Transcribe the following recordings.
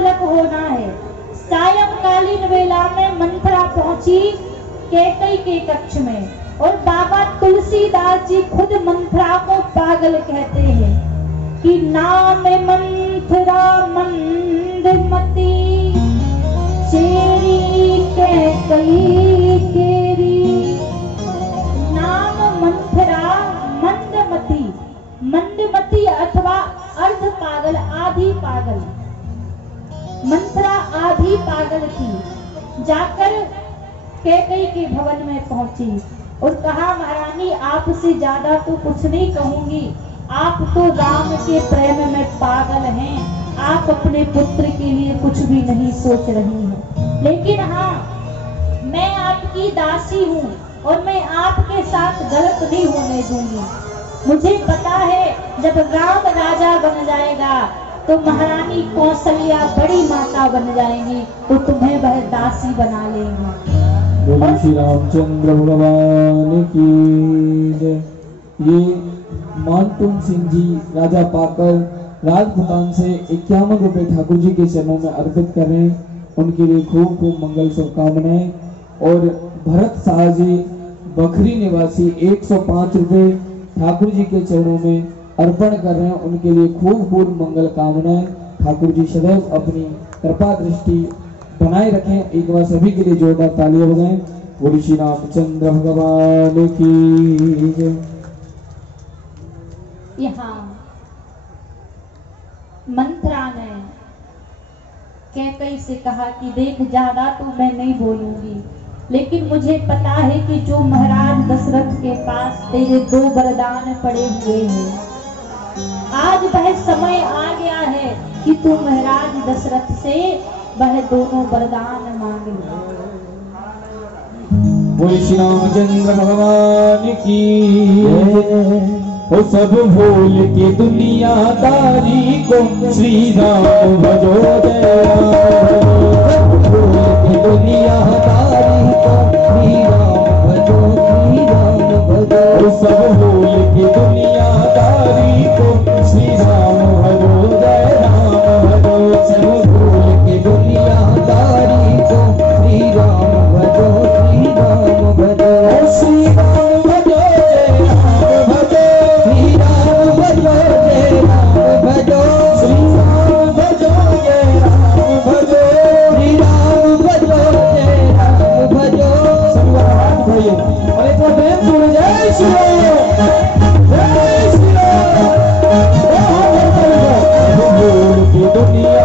तिलक होना है। सायंकालीन वेला में मंथरा पहुंची कैकई के कक्ष में, और बाबा तुलसीदास जी खुद मंथरा को पागल कहते हैं कि नाम मंथरा मंदमती चेरी कैकई केरी। नाम मंथरा मंदमती, मंदमती अथवा अर्ध पागल, आधी पागल। मंथरा आधी पागल थी। जाकर कैकई के भवन में पहुंची और कहा, महारानी आपसे ज्यादा तो कुछ नहीं कहूंगी, आप तो राम के प्रेम में पागल हैं, आप अपने पुत्र के लिए कुछ भी नहीं सोच रही हैं। लेकिन हाँ, मैं आपकी दासी हूँ और मैं आपके साथ गलत नहीं होने दूंगी। मुझे पता है जब राम राजा बन जाएगा तो महारानी कौशल्या बड़ी माता बन जाएंगी, तो तुम्हें वह दासी बना लेंगी। बोलिए श्री रामचंद्र भगवान की जय। ये मानतुम सिंह जी राजा पाकर राजपुतान से 51 रुपए ठाकुर जी के चरणों में अर्पित कर रहे हैं। उनके लिए खूब खूब मंगल शुभकामनाएं। और भरत शाह जी बखरी निवासी 105 रुपए ठाकुर जी के चरणों में अर्पण कर रहे हैं। उनके लिए खूब खूब मंगल कामनाएं। ठाकुर जी सदैव अपनी कृपा दृष्टि बनाए रखें। एक बार सभी के लिए जोरदार तालियां बजाएं। बोलिए श्री रामचंद्र भगवान की जय। यहाँ मंथरा ने कैकई से कहा कि देख, ज्यादा तो मैं नहीं बोलूंगी, लेकिन मुझे पता है कि जो महाराज दशरथ के पास तेरे 2 वरदान पड़े हुए हैं, आज वह समय आ गया है कि तू महाराज दशरथ से वह दोनों वरदान मांग ले। बोलिए श्री रामचंद्र भगवान की जय। वो सब भूल के दुनियादारी को श्री राम भजो जय राम। भूल के दुनियादारी को श्री राम भजो, श्री राम भजो। वो सब भूल के दुनियादारी को श्री राम भजो जय राम भजो। सब भूल के दुनियादारी को श्री राम भजो, श्री राम भजो। श्री राम भजो जय राम भजो, श्री राम भजो जय राम भजो। श्री राम भजो जय राम भजो, श्री राम भजो जय राम भजो। सभी हाथ उठाइए और एक बार प्रेम से जय श्री राम, जय श्री राम। भूल की दुनिया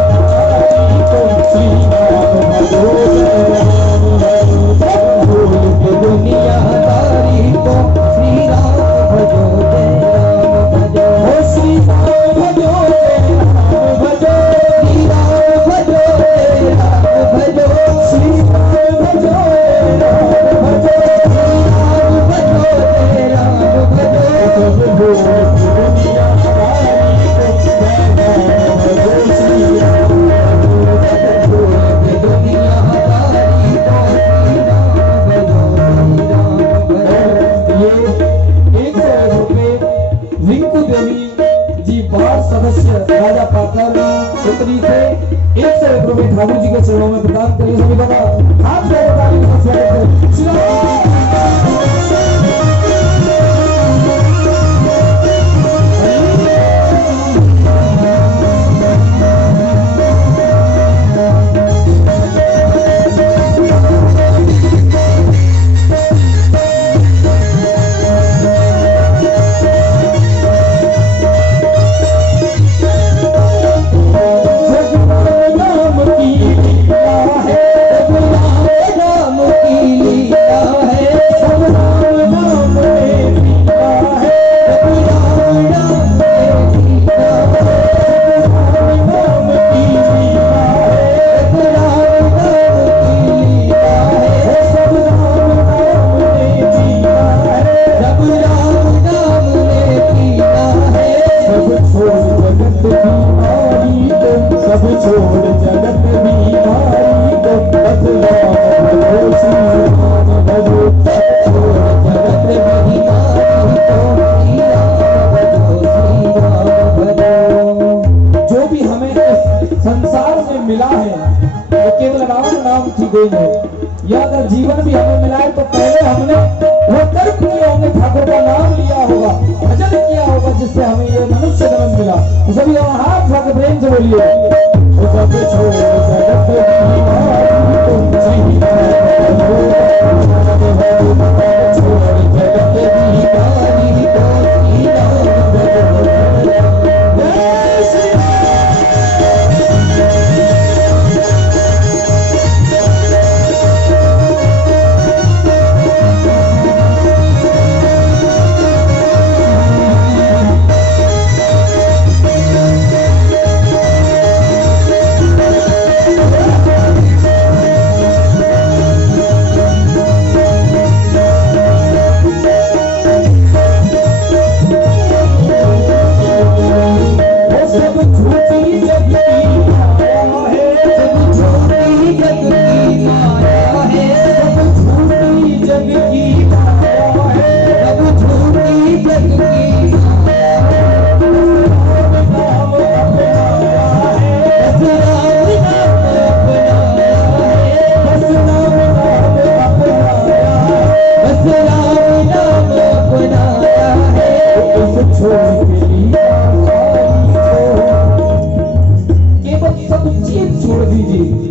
को श्री राम भजो जय राम भजो। भूल की दुनियादारी को श्री राम भजो जय राम भजो। श्री राम भजो जय राम भजो, श्री राम भजो जय राम भजो। श्री राम भजो जय राम भजो, श्री राम भजो जय राम भजो। भूल की दुनियादारी को जय राम भजो, श्री राम भजो। भूल की दुनियादारी को श्री राम भजो, श्री राम भजो। ये 101 रुपए रिंकू देवी जी वार्ड सदस्य राजा पाकर उत्तरी से 101 रुपए ठाकुर जी के चरणों में प्रदान करिए। सभी लोग हाथ जोड़ ताली के साथ स्वागत करें। श्री राम। राम की लीला है, मिला है वो केवल राम नाम की देन है। यह अगर जीवन भी हमें मिला है तो पहले हमने वो कर्म किए होंगे, ठाकुर का नाम लिया होगा, भजन किया होगा, जिससे हमें ये मनुष्य जन्म मिला। तो सभी हाथ उठा के प्रेम से बोलिए, वो सब छोड़ जगत की मारी तुम श्री राम छोड़ जगत की मारी तो श्री राम जय श्री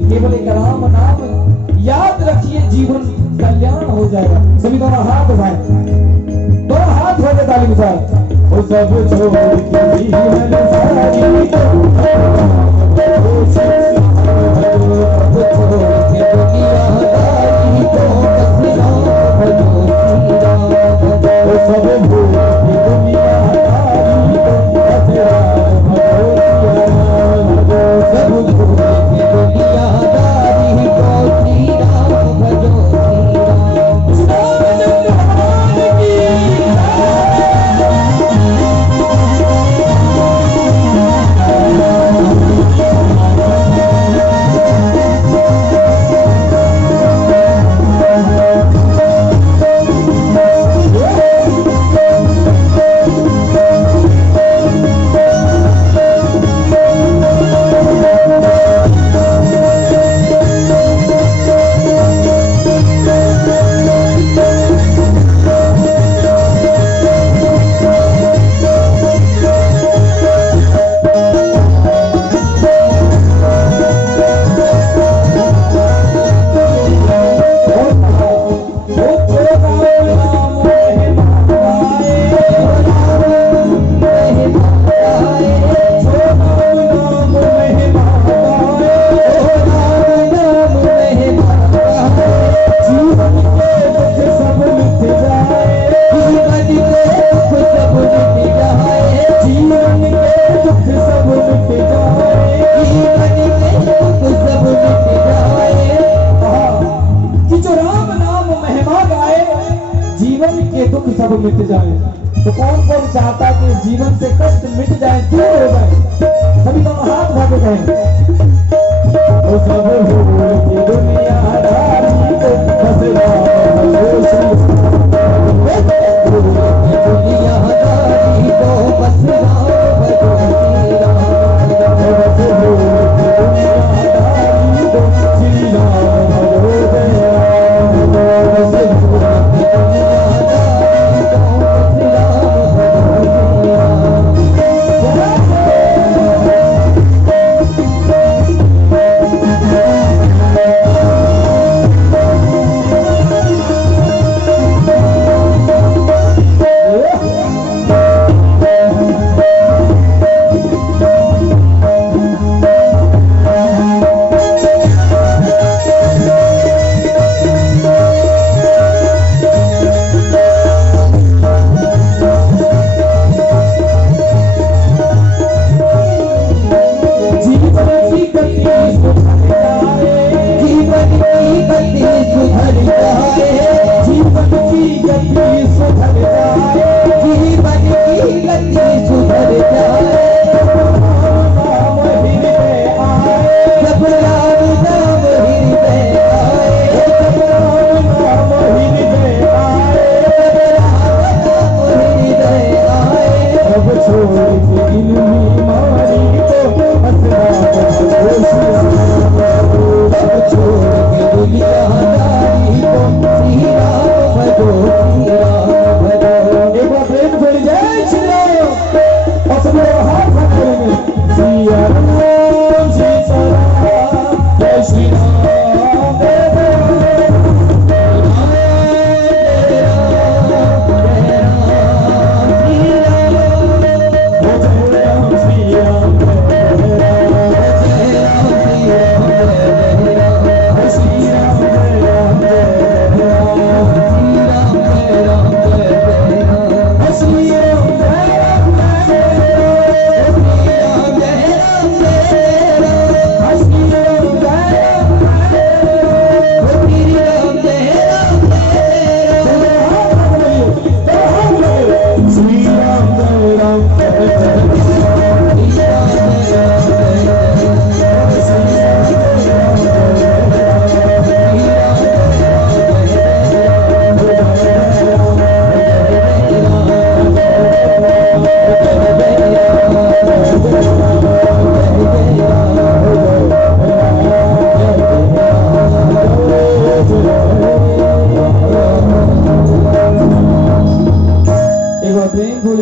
केवल एक राम नाम याद रखिए, जीवन कल्याण हो जाएगा। सभी दोनों हाथ उठाएं, दोनों हाथ उठा के ताली बजाएं। वो सब छोड़ के जीवन सारी सब मिट जाए। तो कौन कौन चाहता है कि जीवन से कष्ट मिट जाए, दूर हो जाए? सभी दोनों हाथ उठा के कहें, वो सब भूल के दुनियादारी को बस राम भजो श्री दुनियादारी को बस राम भजो श्री राम बस भूल के दुनियादारी को श्री राम भजो जय राम बस भूल के दुनियादारी को बस राम भजो श्री राम।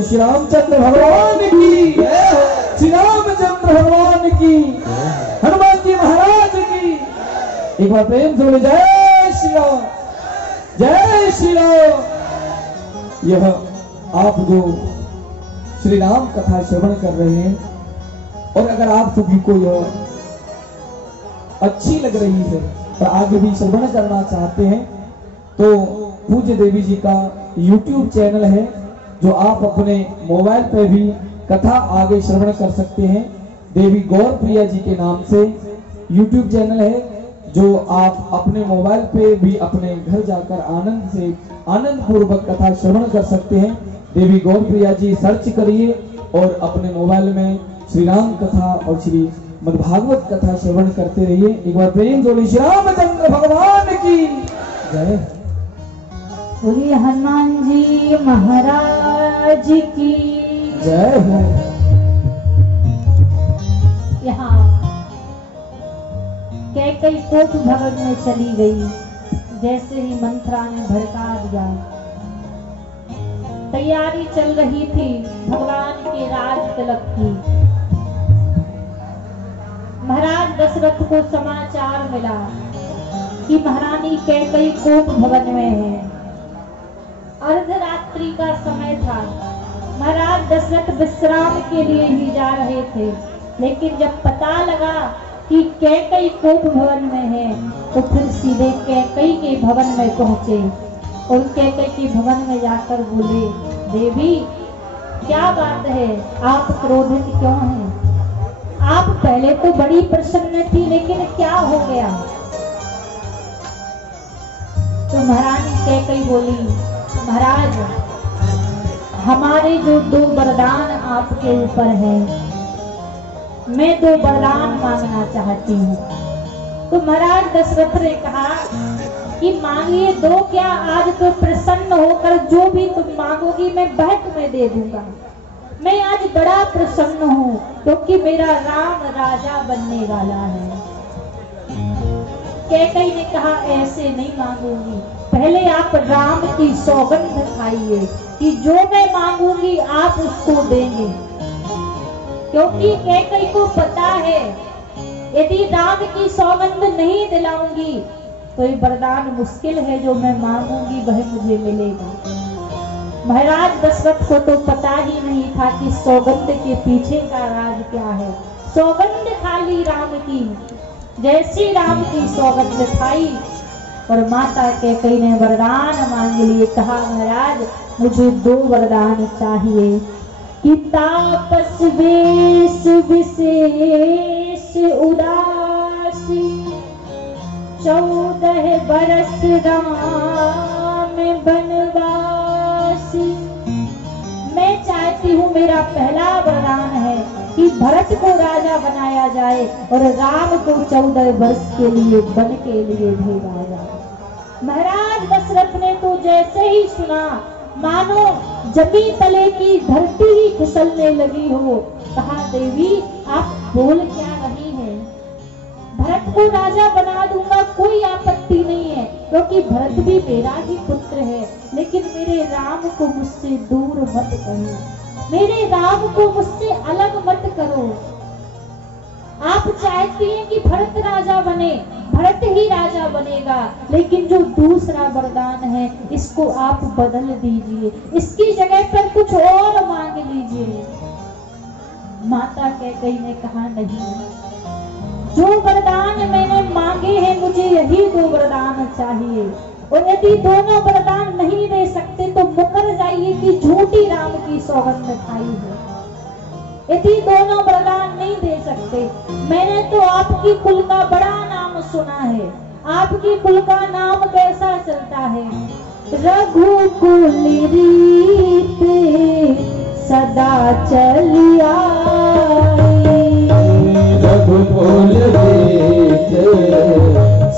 बोले श्री रामचंद्र भगवान की, श्री रामचंद्र भगवान की, हनुमान जी महाराज की। एक बार प्रेम से बोले जय श्री राम, जय श्री राम। यह आप जो श्री राम कथा श्रवण कर रहे हैं और अगर आप सभी को यह अच्छी लग रही है और आगे भी श्रवण करना चाहते हैं तो पूज्य देवी जी का YouTube चैनल है जो आप अपने मोबाइल पे भी कथा आगे श्रवण कर सकते हैं। देवी गौर प्रिया जी के नाम से YouTube चैनल है जो आप अपने मोबाइल पे भी अपने घर जाकर आनंद पूर्वक कथा श्रवण कर सकते हैं। देवी गौर प्रिया जी सर्च करिए और अपने मोबाइल में श्री राम कथा और श्री भागवत कथा श्रवण करते रहिए। एक बार प्रेम जोड़ी श्री रामचंद्र भगवान की जय। बोलिए हनुमान जी महाराज की जय हो। यहाँ कैकई कोप भवन में चली गई, जैसे ही मंत्रा ने भड़का दिया। तैयारी चल रही थी भगवान के राज तिलक की। महाराज दशरथ को समाचार मिला कि महारानी कैकई कोप भवन में है। अर्धरात्रि का समय था। महाराज दशरथ विश्राम के लिए ही जा रहे थे, लेकिन जब पता लगा कि कैकई कोप भवन में है तो फिर सीधे कैकई के भवन में पहुंचे और कैकई के भवन में जाकर बोले, देवी क्या बात है, आप क्रोधित क्यों हैं? आप पहले तो बड़ी प्रसन्न थी, लेकिन क्या हो गया? तो महारानी कैकई बोली, महाराज हमारे जो 2 वरदान आपके ऊपर हैं, मैं 2 वरदान मांगना चाहती हूँ। तो महाराज दशरथ ने कहा कि मांगिए, 2 क्या, आज तो प्रसन्न होकर जो भी तुम मांगोगी मैं बहक में दे दूंगा। मैं आज बड़ा प्रसन्न हूँ क्योंकि मेरा राम राजा बनने वाला है। कैकई ने कहा, ऐसे नहीं मांगूंगी, पहले आप राम की सौगंध खाइए कि जो मैं मांगूंगी आप उसको देंगे। क्योंकि कैकई को पता है यदि राम की सौगंध नहीं दिलाऊंगी तो ये वरदान मुश्किल है, जो मैं मांगूंगी वह मुझे मिलेगा। महाराज दशरथ को तो पता ही नहीं था कि सौगंध के पीछे का राज क्या है। सौगंध खाली राम की, जैसी राम की सौगंध खाई और माता कैकई ने वरदान मांग लिए। कहा, महाराज मुझे 2 वरदान चाहिए कि तापस वेश विशेष उदासी 14 बरस राम बनवासी। मैं चाहती हूँ, मेरा पहला वरदान है कि भरत को राजा बनाया जाए और राम को 14 वर्ष के लिए वन के लिए भेजा जाए। महाराज दशरथ ने तो जैसे ही सुना मानो जमीन तले की धरती ही फिसलने लगी हो। कहा, देवी आप बोल क्या रही हैं? भरत को राजा बना दूंगा, कोई आपत्ति नहीं है, क्योंकि भरत भी मेरा ही पुत्र है, लेकिन मेरे राम को मुझसे दूर मत करो, मेरे राम को मुझसे अलग मत करो। आप चाहती हैं कि भरत राजा बने, भरत ही राजा बनेगा, लेकिन जो दूसरा वरदान है इसको आप बदल दीजिए, इसकी जगह पर कुछ और मांग लीजिए। माता कैकई ने कहा, नहीं, जो वरदान मैंने मांगे हैं मुझे यही 2 वरदान चाहिए, और यदि दोनों वरदान नहीं दे सकते तो मुकर जाइए कि झूठी राम की सौगंध खाई है। यदि दोनों वरदान नहीं दे सकते, मैंने तो आपकी कुल का बड़ा नाम सुना है। आपकी कुल का नाम कैसा चलता है? रघुकुल रीत सदा चलिया, रघुकुल रीत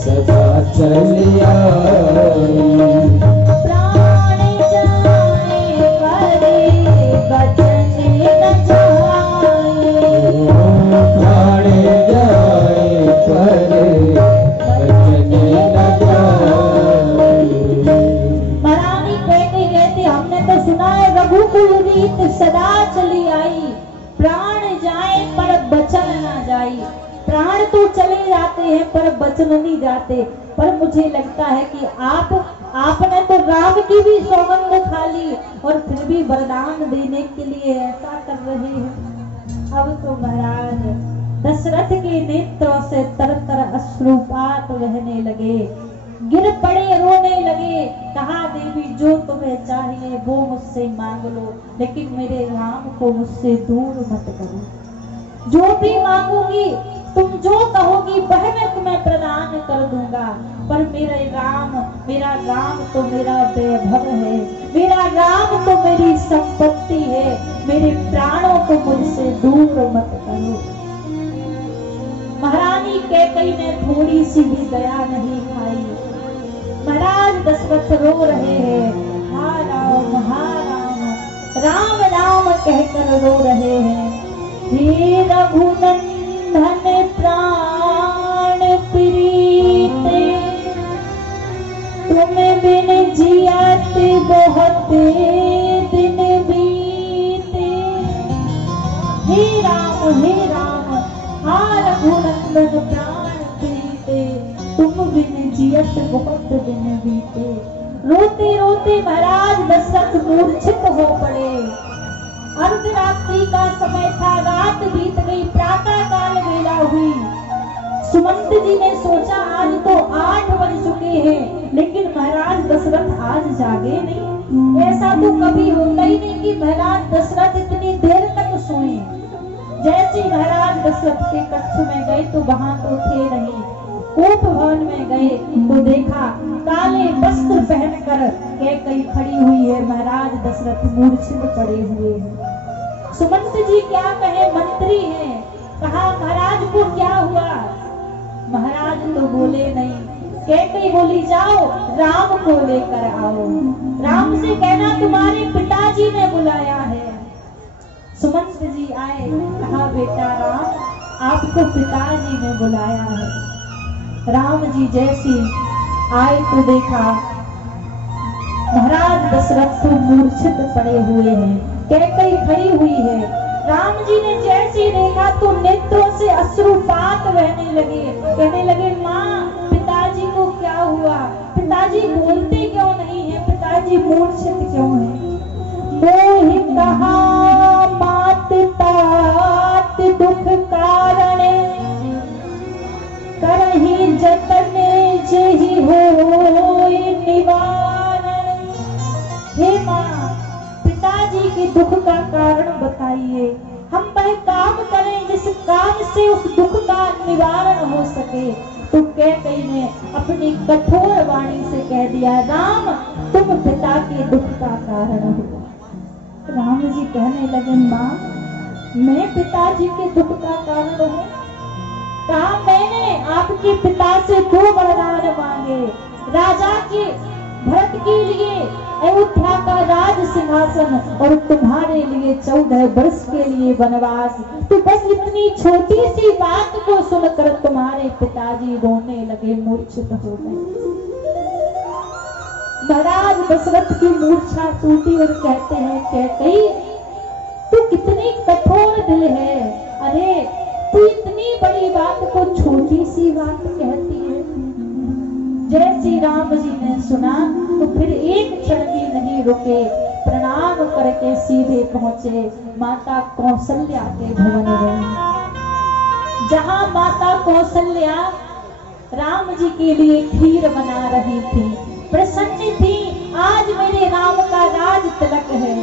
सदा चलिया, प्राण जाने परे बचन न जाए, प्राण जाए पर बचन न जाए। महारानी कहते कहते हमने तो सुना है रघुकुल रीत बचन ना जाई। प्राण तो चले जाते हैं पर बचन नहीं जाते। पर मुझे लगता है कि आपने तो राम की भी सौगंध खा ली और फिर भी वरदान देने के लिए ऐसा कर रहे हैं। अब तो महाराज दशरथ के नेत्रों से तर तर अश्रुपात बहने लगे, गिर पड़े रोने लगे। कहा देवी जो तुम्हें चाहिए वो मुझसे मांग लो, लेकिन मेरे राम को मुझसे दूर मत करो। जो भी मांगूंगी, तुम जो कहोगी वह मैं तुम्हें प्रदान कर दूंगा। पर मेरा राम तो मेरा वैभव है, मेरा राम तो मेरी संपत्ति है। मेरे प्राणों को मुझसे दूर मत करो। महारानी कैकेयी ने थोड़ी सी भी दया नहीं खाई। महाराज दशरथ रो रहे हैं, हा राम राम राम कहकर रो रहे हैं। हे रघुनंदन प्राण प्रीते, तुम बिन जियत बहुत दिन बीते। हे राम हा रघुनंदन प्राण प्रीते, तुम बिन जियत बहुत दिन बीते। रोते रोते महाराज दशरथ मूर्छित हो पड़े। अर्धरात्रि का समय था, रात बीत गई, प्रातः काल वेला हुई। सुमंत जी ने सोचा आज तो 8 बज चुके हैं, लेकिन महाराज दशरथ आज जागे नहीं। ऐसा तो कभी होता ही नहीं कि महाराज दशरथ इतनी देर तक सोए। जैसे महाराज दशरथ के कक्ष में गए तो वहां तो थे नहीं। कोप भवन में गए तो देखा काले वस्त्र पहनकर कैकेयी खड़ी हुई है। महाराज दशरथ मूर्छित पड़े हुए हैं। सुमंत जी क्या कहे, मंत्री हैं। कहा महाराज को क्या हुआ? महाराज तो बोले नहीं। कैकेयी बोली जाओ राम को लेकर आओ, राम से कहना तुम्हारे पिताजी ने बुलाया है। सुमंत जी आए, कहा बेटा राम आपको पिताजी ने बुलाया है। राम जी जैसी आए तो देखा महाराज दशरथ तो मूर्छित पड़े हुए हैं, कैकेयी खड़ी हुई है। राम जी ने जैसे देखा तो नेत्रों से अश्रुपात बहने लगे। कहने लगे माँ पिताजी को क्या हुआ? पिताजी बोलते क्यों नहीं है? पिताजी मूर्छित क्यों है? मोहि कहा मात तात दुख कारण, करहि जतन जेहि होय निवारण। हे माँ पिताजी के दुख का कारण बताइए, हम वह काम करें जिस काम से उस दुख का निवारण हो सके। तो कैकेयी ने अपनी कठोर वाणी से कह दिया राम तुम पिता के दुख का कारण हो। राम जी कहने लगे माँ मैं पिताजी के दुख का कारण हूँ? कहा मैंने आपके पिता से 2 वरदान मांगे, राजा के भरत के लिए अयोध्या का राज सिंहासन और तुम्हारे लिए 14 वर्ष के लिए वनवास। तो बस इतनी छोटी सी बात को सुनकर तुम्हारे पिताजी रोने लगे, मूर्छित हो गए। महाराज दशरथ की मूर्छा टूटी और कहते हैं कैकेयी तू कितनी कठोर दिल है। अरे तू इतनी बड़ी बात को छोटी सी बात कहती है। जैसे राम जी ने सुना तो फिर एक क्षण भी नहीं रुके, प्रणाम करके सीधे पहुंचे माता कौशल्या के भवन में, जहां माता कौशल्या राम जी के लिए खीर बना रही थी। प्रसन्न थी, आज मेरे राम का राज तिलक है।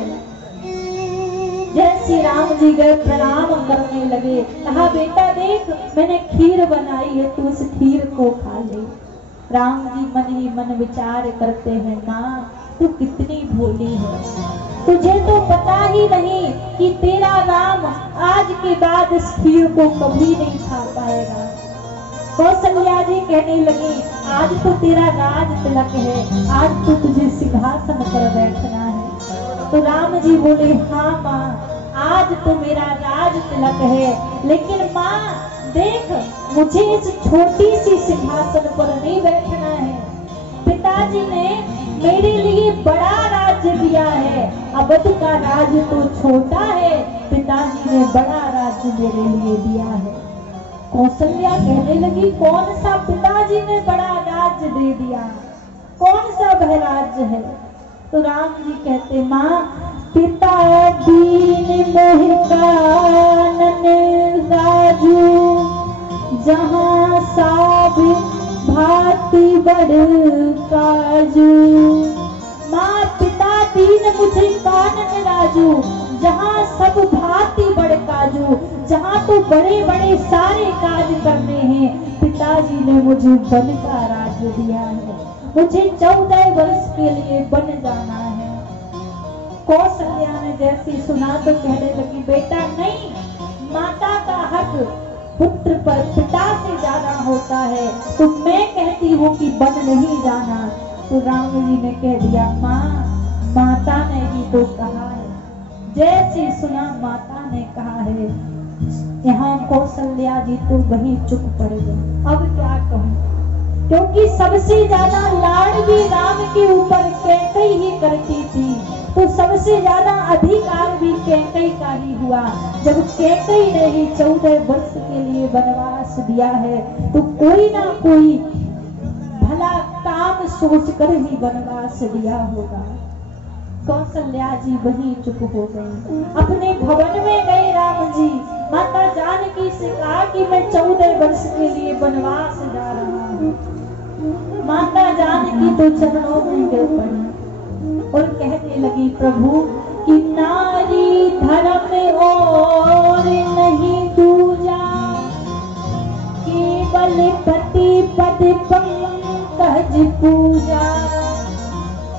जैसे राम जी गए प्रणाम करने लगे, कहा बेटा देख मैंने खीर बनाई है, तू उस खीर को खा ले। राम जी मन ही मन विचार करते हैं माँ तू कितनी भोली है, तुझे तो पता ही नहीं कि तेरा राम आज के बाद इस खीर को कभी नहीं खा पाएगा। कौशल्या जी कहने लगी आज तो तेरा राज तिलक है, आज तो तुझे सिंहासन पर बैठना है। तो राम जी बोले हाँ माँ आज तो मेरा राज तिलक है, लेकिन माँ देख मुझे इस छोटी सी सिंहासन पर नहीं बैठना है। पिताजी ने मेरे लिए बड़ा राज्य दिया है, अवध का राज्य तो छोटा है। पिताजी ने बड़ा राज्य मेरे लिए दिया है। कौशल्या कहने लगी, कौन सा पिताजी ने बड़ा राज्य दे दिया, कौन सा वह राज्य है? तो राम जी कहते, माँ पिता दीन मोहि कानन राजू, जहाँ सब भांति बड़ काजू। माँ पिता दीन मुझे कानन राजू, जहाँ सब भांति बड़ काजू, जहाँ तो बड़े बड़े सारे काज करने हैं, पिताजी ने मुझे वन का राज्य दिया है। मुझे 14 वर्ष के लिए वन जाना है। कौशल्या ने जैसी सुना तो कहने लगी, बेटा नहीं, माता का हक पुत्र पर पिता से ज्यादा होता है, तो मैं कहती हूँ कि वन नहीं जाना। तो राम जी ने कह दिया, माँ माता ने ही तो कहा है। जैसी सुना माता ने कहा है, यहाँ कौशल्या जी तो वहीं चुप पड़ गई। अब क्या कहूँ, क्योंकि सबसे ज्यादा लाड भी राम के ऊपर कैकेयी ही करती थी, तो सबसे ज्यादा अधिकार भी कैकेयी का ही हुआ। जब कैकेयी ने ही 14 वर्ष के लिए वनवास दिया है, तो कोई ना कोई भला काम सोच कर ही वनवास दिया होगा। कौशल्या जी वहीं चुप हो गई। अपने भवन में गए राम जी, माता जानकी से कहा कि मैं 14 वर्ष के लिए वनवास जा रहा हूँ। माता जानकी तो चरणों में गिर पड़ी और कहने लगी, प्रभु कि नारी धर्म और नहीं दूजा, केवल पति पद पंकज पूजा।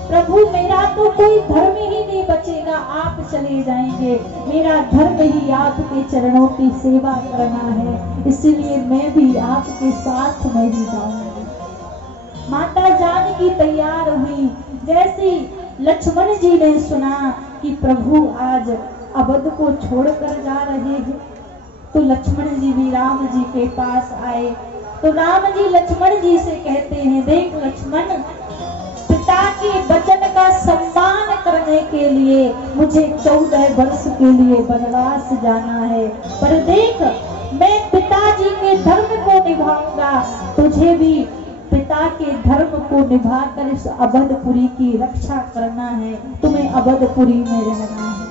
प्रभु मेरा तो कोई धर्म ही नहीं बचेगा, आप चले जाएंगे। मेरा धर्म ही आपके चरणों की सेवा करना है, इसलिए मैं भी आपके साथ में ही जाऊंगी। माता जानकी तैयार हुई। जैसे लक्ष्मण जी ने सुना कि प्रभु आज अवध को छोड़कर जा रहे हैं, तो लक्ष्मण जी भी राम जी के पास आए। तो राम जी लक्ष्मण जी से कहते हैं, देख लक्ष्मण, पिता के वचन का सम्मान करने के लिए मुझे 14 वर्ष के लिए वनवास जाना है, पर देख मैं पिताजी के धर्म को निभाऊंगा, तुझे भी पिता के धर्म को निभाकर इस अवधपुरी की रक्षा करना है, तुम्हें अवधपुरी में रहना है।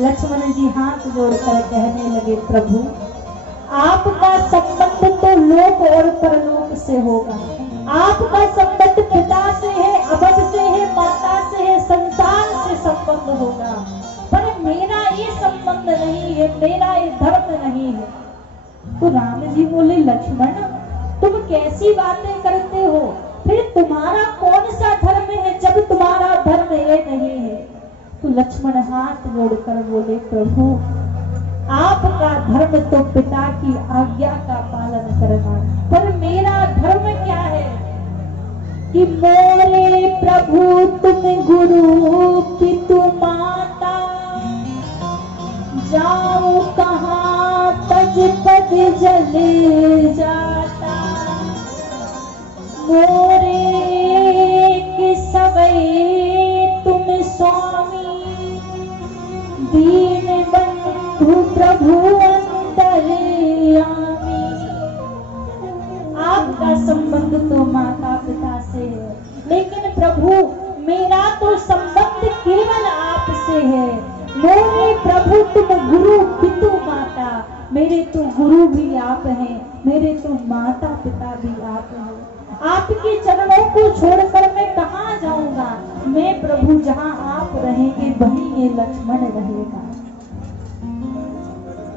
लक्ष्मण जी हाथ जोड़कर कहने लगे, प्रभु आपका संबंध तो लोक और परलोक से होगा, आपका संबंध पिता से है, अवध से है, माता से है, संसार से संबंध होगा, पर मेरा ये संबंध नहीं है, मेरा ये धर्म नहीं है। तो राम जी बोले, लक्ष्मण तुम कैसी बातें करते हो, फिर तुम्हारा कौन सा धर्म है जब तुम्हारा धर्म ये नहीं है। तो लक्ष्मण हाथ जोड़कर बोले, प्रभु आपका धर्म तो पिता की आज्ञा का पालन करना, पर मेरा धर्म क्या है कि मोरे प्रभु तुम गुरु पितु माता, जाओ कहाँ तज पद जल जाता, मोरे कि सबई तुम स्वामी, दीन बंधु प्रभु अंतर्यामी। आपका संबंध तो माता पिता से है, लेकिन प्रभु मेरा तो संबंध केवल आपसे है। मोरे प्रभु तुम गुरु पितु माता, मेरे तो गुरु भी आप हैं, मेरे तो माता पिता भी आप हैं। आपके चरणों को छोड़कर मैं कहाँ जाऊंगा, मैं प्रभु जहाँ आप रहेंगे वहीं ये लक्ष्मण रहेगा।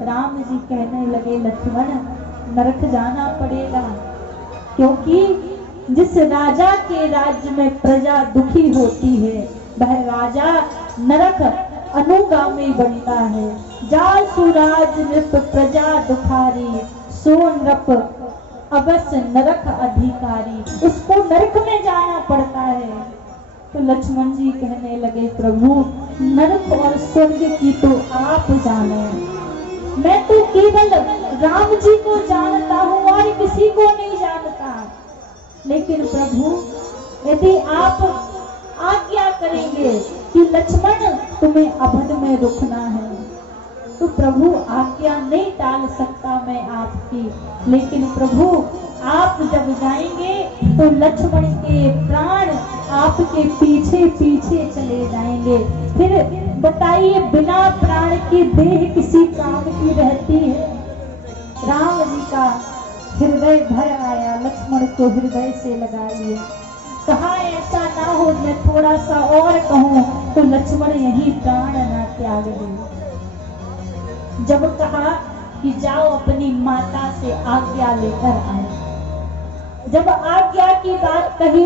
राम जी कहने लगे, लक्ष्मण नरक जाना पड़ेगा, क्योंकि जिस राजा के राज्य में प्रजा दुखी होती है वह राजा नरक अनुगामी बनता है। जासु राज नृप प्रजा दुखारी, सो नृप अवश्य नरक अधिकारी, उसको नरक में जाना पड़ता है। तो लक्ष्मण जी कहने लगे, प्रभु नरक और स्वर्ग की तो आप जाने, मैं तो केवल राम जी को जानता हूँ और किसी को नहीं जानता। लेकिन प्रभु यदि आप आज्ञा करेंगे कि लक्ष्मण तुम्हें अवध में रुकना है, तो प्रभु आज्ञा नहीं टाल सकता मैं आपकी, लेकिन प्रभु आप जब जाएंगे तो लक्ष्मण के प्राण आपके पीछे पीछे चले जाएंगे। फिर बताइए, बिना प्राण की देह किसी काम की रहती है? राम जी का हृदय भर आया, लक्ष्मण को हृदय से लगा लिया। कहा ऐसा ना हो मैं थोड़ा सा और कहूं तो लक्ष्मण यही प्राण ना त्याग दे। जब कहा कि जाओ अपनी माता से आज्ञा लेकर आए, जब आज्ञा की बात कही